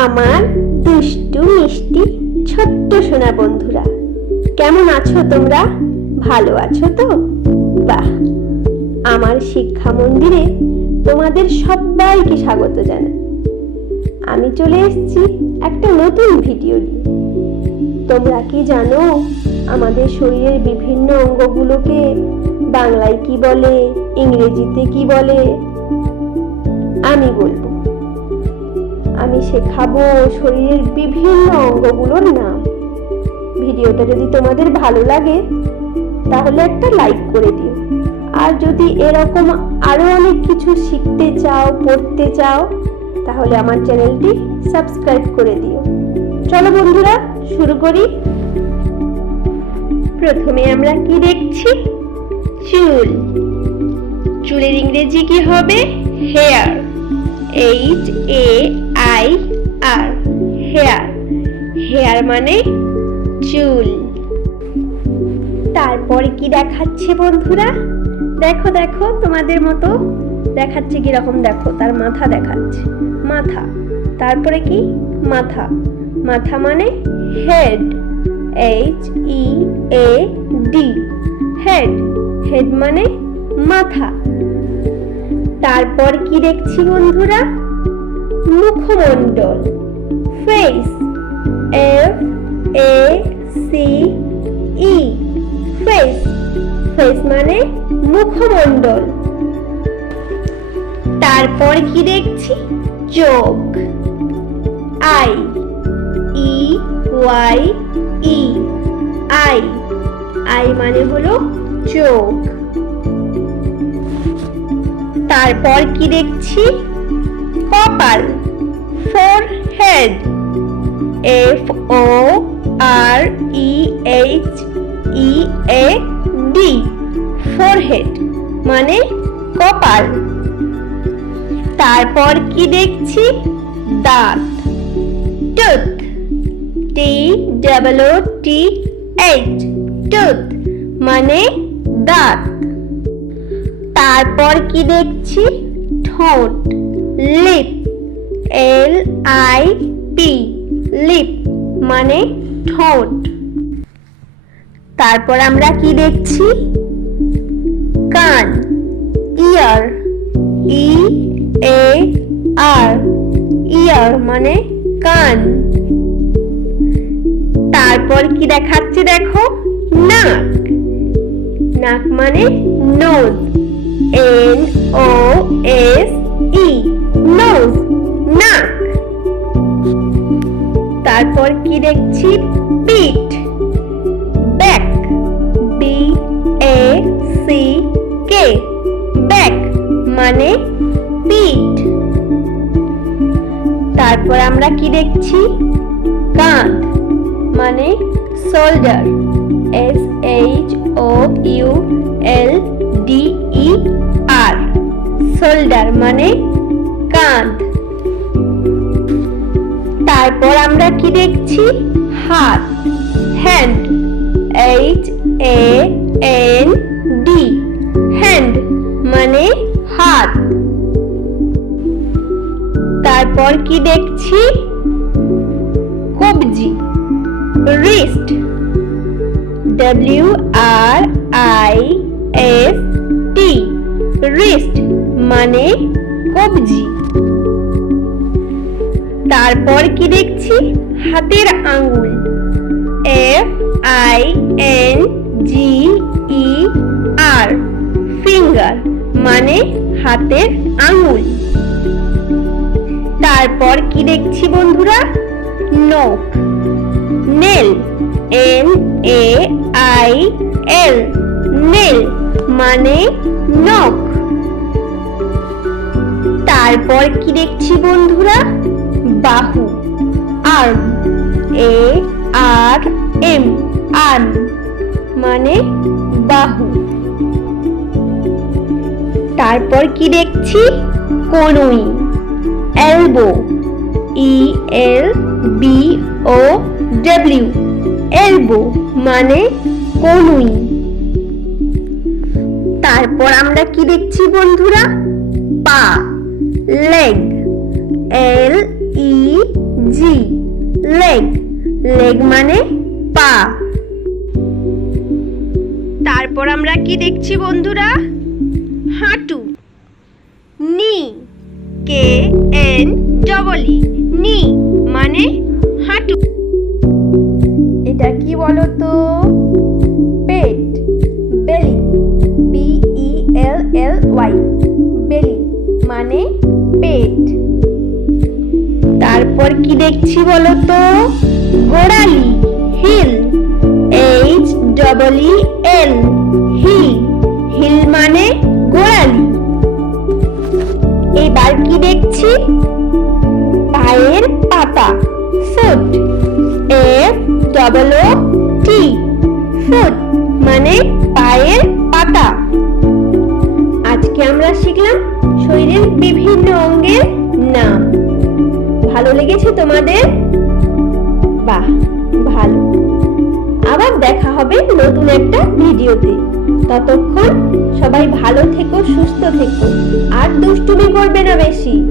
আমার দুষ্টু মিষ্টি ছোট্ট সোনা বন্ধুরা, কেমন আছো তোমরা? ভালো আছো তো? বাহ! আমার শিক্ষা মন্দিরে তোমাদের সবাইকে স্বাগত জানাই। আমি চলে এসেছি একটা নতুন ভিডিও নিয়ে। তোমরা কি জানো আমাদের শরীরের বিভিন্ন অঙ্গগুলোকে বাংলায় কি বলে, ইংরেজিতে কি বলে? আমি বলবো। আমি শেখাবো শরীরের বিভিন্ন অঙ্গগুলোর নাম। ভিডিওটা যদি তোমাদের ভালো লাগে তাহলে একটা লাইক করে দিও। আর যদি এরকম আরো অনেক কিছু শিখতে চাও, পড়তে চাও, তাহলে আমার চ্যানেলটি সাবস্ক্রাইব করে দিও। চলো বন্ধুরা, শুরু করি। প্রথমে আমরা কি দেখছি? চুল। চুলের ইংরেজি কি হবে? হেয়ার। HAIR, hair. হেয়ার মানে চুল। তারপরে কি দেখাচ্ছে বন্ধুরা? দেখো দেখো, তোমাদের মতো দেখাচ্ছে কিরকম, দেখো তার মাথা দেখাচ্ছে, মাথা। তারপরে কি? মাথা। মাথা মানে হেড। HEAD, head. হেড মানে মাথা। তারপর কি দেখছি বন্ধুরা? মুখমণ্ডল, ফেস। FACE, face. ফেস মানে মুখমণ্ডল। তারপর কি দেখছি? চোখ। IEYE, I. আই মানে হলো চোখ। তারপর কি দেখছি? কপাল, ফোরহেড। FOREHEAD, ফোরহেড মানে কপাল। তারপর কি দেখছি? দাঁত, টুথ। TOOTH, টুথ মানে দাঁত। তারপর কি দেখছি? ঠোঁট, লিপ। LIP, লিপ মানে ঠোঁট। তারপর আমরা কি দেখছি? কান, ইয়ার। EAR, ইয়ার মানে কান। তারপর কি দেখাচ্ছে দেখো? নাক। নাক মানে নোজ। NOSE, নোজ, নাক। তারপর কি দেখছি? পিঠ, ব্যাক। BACK, ব্যাক মানে পিঠ। তারপর আমরা কি দেখছি? কাঁধ মানে শোল্ডার। SHOULDER, শোল্ডার মানে কাঁধ। তারপর আমরা কি দেখছি? হাত, হ্যান্ড। HAND, হ্যান্ড মানে হাত। তারপর কি দেখছি? কবজি, রিস্ট। WRIST, রিস্ট মানে কবজি। তারপর কি দেখছি? হাতের আঙ্গুল। FINGER, ফিঙ্গার মানে হাতের আঙ্গুল। তারপর কি দেখছি বন্ধুরা? নখ, নেল। NAIL, নেল মানে নখ। তারপর কি দেখছি বন্ধুরা? বাহু, আর্ম। ARM, আর্ম মানে বাহু। তারপর কি দেখছি? কনুই, এলবো। ELBOW, এলবো মানে কনুই। তারপর আমরা কি দেখছি বন্ধুরা? পা, লেগ। জি লেগ, লেগ মানে পা। তারপর আমরা কি দেখছি বন্ধুরা? হাঁটু, নি, কে এন ডবল ই, নি মানে হাঁটু। এটা কি বলো তো? পেট, বেলি, বি ই এল এল ওয়াই, বেলি মানে পেট। তারপর কি দেখছি বলো তো? গোড়ালি, হিল, এইচ ডবল ই এল, হিল, হিল মানে গোড়ালি। এবার কি দেখছি? পায়ের পাতা, ফুট, এফ ডবল ও টি, ফুট মানে পায়ের পাতা। আজকে আমরা শিখলাম শরীরের বিভিন্ন অঙ্গের নাম। ভালো লেগেছে তোমাদের? বাহ, ভালো। আবার দেখা হবে নতুন একটা ভিডিওতে। ততক্ষণ সবাই ভালো থেকো, সুস্থ থেকো, আর দুষ্টুমি করবে না বেশি।